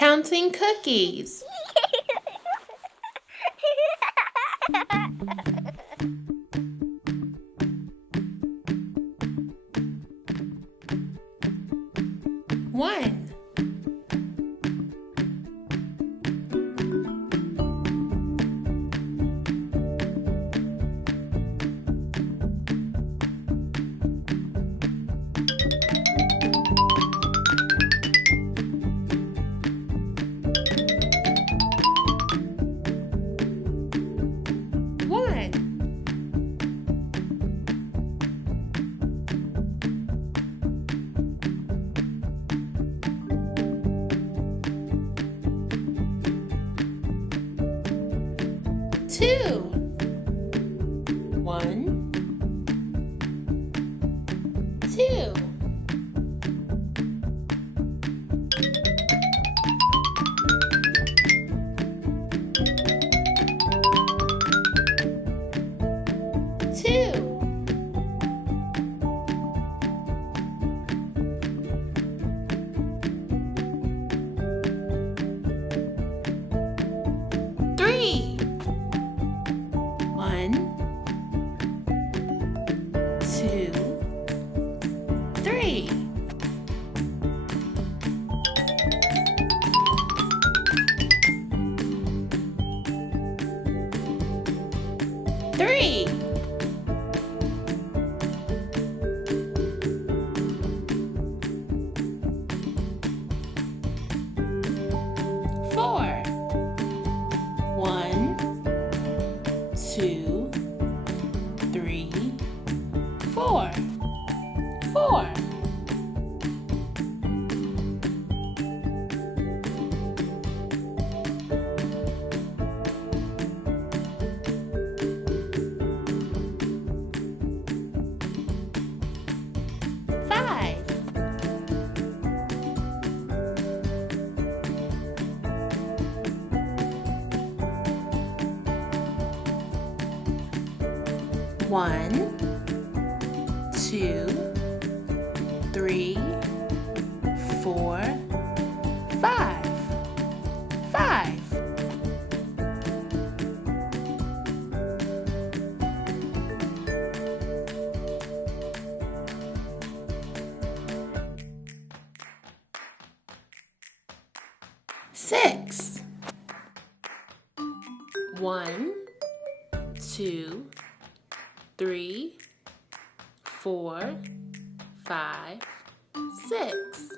Counting cookies. One. Two. One, two. Two. Three. One, two, three. Three. Four. One, two, three, four. Four. Five. One, two, three, four, five. Five. Six. One, two, three, four, five, six.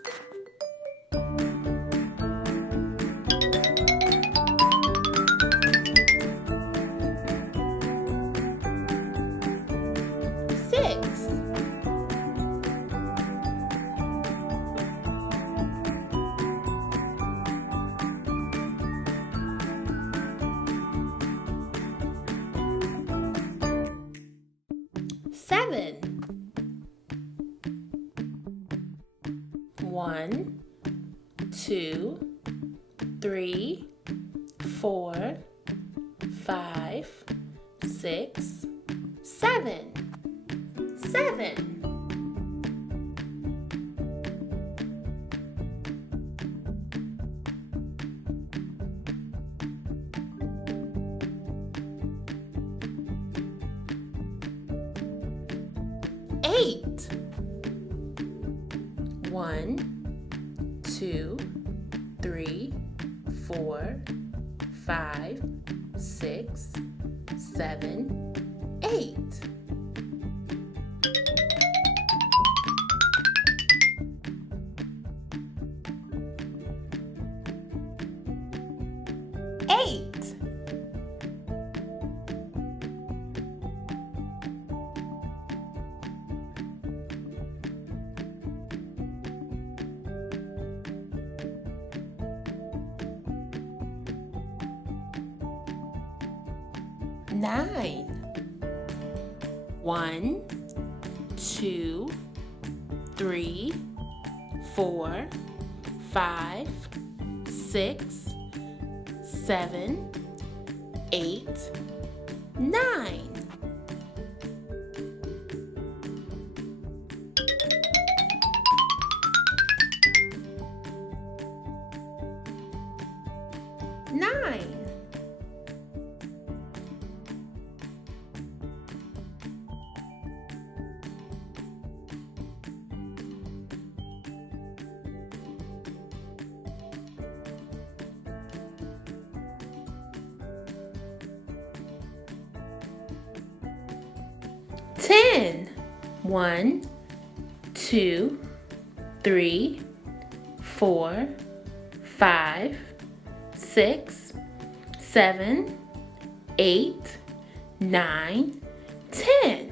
Six. Seven. One, two, three, four, five, six, seven. Seven. Eight. One, two, three, four, five, six, seven, eight. Eight. Nine. One, two, three, four, five, six, seven, eight, nine. 10. 1, 2, 3, 4, 5, 6, 7, 8, 9, 10.